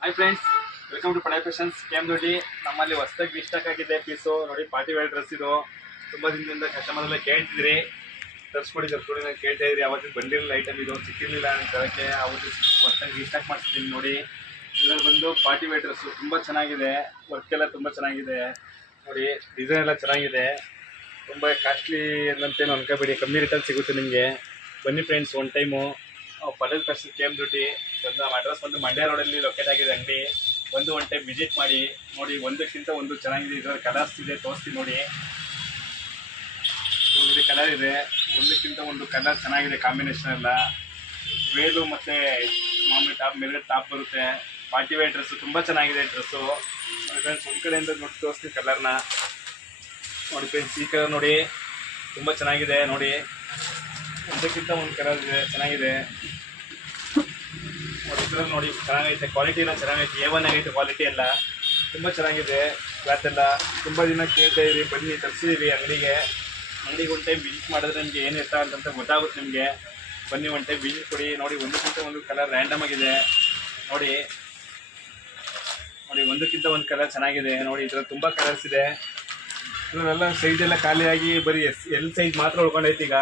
Hi friends, welcome to ಪಡೆ fashions ಕೇಮ್ದೊಡ್ಡಿ. ನಮ್ಮಲ್ಲಿ ಹೊಸದಾಗಿ ಸ್ಟಾಕ್ ಆಗಿದೆ ಪೀಸು ನೋಡಿ. ಪಾರ್ಟಿ ವೇರ್ ಡ್ರೆಸ್ ಇದು. ತುಂಬ ದಿನದಿಂದ ಕಸ್ಟಮರ್ ಎಲ್ಲ ಕೇಳ್ತಿದ್ರಿ, ತರಿಸ್ಕೊಡಿ ನಾನು ಕೇಳ್ತಾ ಇದ್ರಿ. ಅವತ್ತಿಗೆ ಬಂದಿರಲಿಲ್ಲ, ಐಟಮ್ ಇದು ಸಿಕ್ಕಿರಲಿಲ್ಲ ಅಂತ ಹೇಳೋಕ್ಕೆ ಅವತ್ತು ಹೊಸದಾಗಿ ಸ್ಟಾಕ್ ಮಾಡಿಸಿದ್ದೀನಿ ನೋಡಿ. ಇದರಲ್ಲಿ ಬಂದು ಪಾರ್ಟಿ ವೇರ್ ಡ್ರೆಸ್ಸು ತುಂಬ ಚೆನ್ನಾಗಿದೆ. ವರ್ಕ್ ಎಲ್ಲ ತುಂಬ ಚೆನ್ನಾಗಿದೆ ನೋಡಿ. ಡಿಸೈನ್ ಎಲ್ಲ ಚೆನ್ನಾಗಿದೆ. ತುಂಬ ಕಾಸ್ಟ್ಲಿ ಅಂತೇನು ಅನ್ಕೋಬೇಡಿ, ಕಮ್ಮಿ ರೇಟಲ್ಲಿ ಸಿಗುತ್ತೆ ನಿಮಗೆ. ಬನ್ನಿ friends, one time Patel fashion ಕೇಮ್ದೊಡ್ಡಿ ಬಂದು ನಮ್ಮ ಅಡ್ರೆಸ್ ಬಂದು ಮಂಡ್ಯ ರೋಡಲ್ಲಿ ಲೊಕೇಟ್ ಆಗಿದೆ ಅಂಗಡಿ. ಒಂದು ಒನ್ ಟೈಮ್ ವಿಸಿಟ್ ಮಾಡಿ ನೋಡಿ. ಒಂದಕ್ಕಿಂತ ಒಂದು ಚೆನ್ನಾಗಿದೆ. ಇದರಲ್ಲಿ ಕಲರ್ಸ್ ಇದೆ, ತೋರಿಸ್ತೀನಿ ನೋಡಿ. ಇದು ಕಲರ್ ಇದೆ, ಒಂದಕ್ಕಿಂತ ಒಂದು ಕಲರ್ ಚೆನ್ನಾಗಿದೆ. ಕಾಂಬಿನೇಷನ್ ಎಲ್ಲ ವೇಲು ಮತ್ತು ಮಾಮೂಲಿ ಟಾಪ್ ಮೇಲೆ ಟಾಪ್ ಬರುತ್ತೆ. ಪಾರ್ಟಿ ವೇರ್ ಡ್ರೆಸ್ಸು ತುಂಬ ಚೆನ್ನಾಗಿದೆ ಡ್ರೆಸ್ಸು ಫ್ರೆಂಡ್ಸ್. ಒಂದು ಕಡೆಯಿಂದ ನೋಡಿ ತೋರಿಸ್ತೀನಿ ಕಲರ್ನ ನೋಡಿ ಫ್ರೆಂಡ್ಸ್. ಈ ಕಲರ್ ನೋಡಿ, ತುಂಬ ಚೆನ್ನಾಗಿದೆ ನೋಡಿ. ಒಂದಕ್ಕಿಂತ ಒಂದು ಕಲರ್ ಇದೆ, ಚೆನ್ನಾಗಿದೆ ನೋಡಿ. ಇದರಲ್ಲಿ ನೋಡಿ ಚೆನ್ನಾಗೈತೆ, ಕ್ವಾಲಿಟಿ ಎಲ್ಲ ಚೆನ್ನಾಗೈತೆ. A1 ಆಗೈತೆ ಕ್ವಾಲಿಟಿ ಎಲ್ಲ, ತುಂಬ ಚೆನ್ನಾಗಿದೆ. ಕ್ಲಾತ್ ಎಲ್ಲ ತುಂಬ ದಿನ ಕೇಳ್ತಾ ಇದ್ರಿ, ಬನ್ನಿ ತರಿಸಿದ್ದೀವಿ ಅಂಗಡಿಗೆ ಒಂದು ಟೈಮ್ ವಿಸಿಟ್ ಮಾಡಿದ್ರೆ ನಿಮಗೆ ಏನು ಇಷ್ಟ ಅಂತ ಗೊತ್ತಾಗುತ್ತೆ ನಿಮಗೆ. ಬನ್ನಿ ಒಂದು ಟೈಮ್ ವಿಸಿಟ್ ಕೊಡಿ ನೋಡಿ. ಒಂದಕ್ಕಿಂತ ಒಂದು ಕಲರ್ ರ್ಯಾಂಡಮ್ ಆಗಿದೆ ನೋಡಿ. ಒಂದಕ್ಕಿಂತ ಒಂದು ಕಲರ್ ಚೆನ್ನಾಗಿದೆ ನೋಡಿ. ಇದರಲ್ಲಿ ತುಂಬ ಕಲರ್ಸ್ ಇದೆ. ಇದರಲ್ಲೆಲ್ಲ ಸೈಜ್ ಎಲ್ಲ ಖಾಲಿಯಾಗಿ ಬರೀ ಎಲ್ ಸೈಜ್ ಮಾತ್ರ ಉಳ್ಕೊಂಡೈತೆ ಈಗ.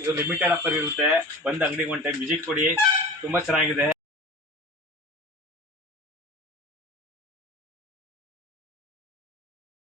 ಇದು ಲಿಮಿಟೆಡ್ ಆಫರ್ ಇರುತ್ತೆ. ಬಂದು ಅಂಗಡಿಗೆ ಒಂದು ಟೈಮ್ ವಿಸಿಟ್ ಕೊಡಿ, ತುಂಬ ಚೆನ್ನಾಗಿದೆ.